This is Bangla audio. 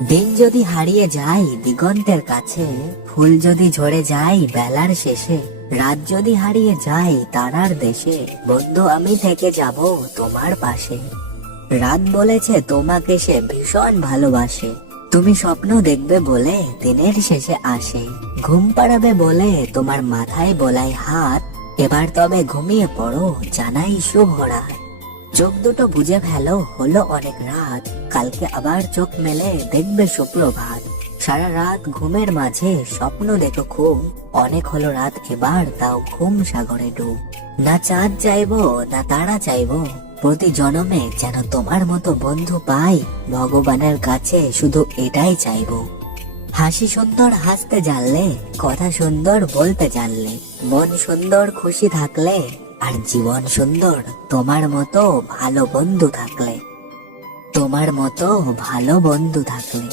দিন যদি হারিয়ে যায় দিগন্তের কাছে, ফুল যদি ঝরে যায় বেলার শেষে, রাত যদি হারিয়ে যায় তারার দেশে, বন্ধু আমি থেকে যাব তোমার পাশে। রাত বলেছে তোমাকে সে ভীষণ ভালোবাসে, তুমি স্বপ্ন দেখবে বলে দিনের শেষে আসে, ঘুম পাড়াবে বলে তোমার মাথায় বোলাই হাত, এবার তবে ঘুমিয়ে পড়ো জানাই শুভ রাত। চোখ দুটো বুঝে ফেলো হলো অনেক রাত, কালকে আবার চোখ মেলে দেখবে সুপ্রভাত। সারা রাত ঘুমের মাঝে স্বপ্ন দেখো খুব, অনেক হলো রাত এবার তাও ঘুম সাগরে ডুব। না চাঁদ চাইবো না তারা চাইবো, প্রতি জনমে যেন তোমার মতো বন্ধু পাই, ভগবানের কাছে শুধু এটাই চাইবো। হাসি সুন্দর হাসতে জানলে, কথা সুন্দর বলতে জানলে, মন সুন্দর খুশি থাকলে, আর জীবন সুন্দর তোমার মতো ভালো বন্ধু থাকলে, তোমার মতো ভালো বন্ধু থাকলে।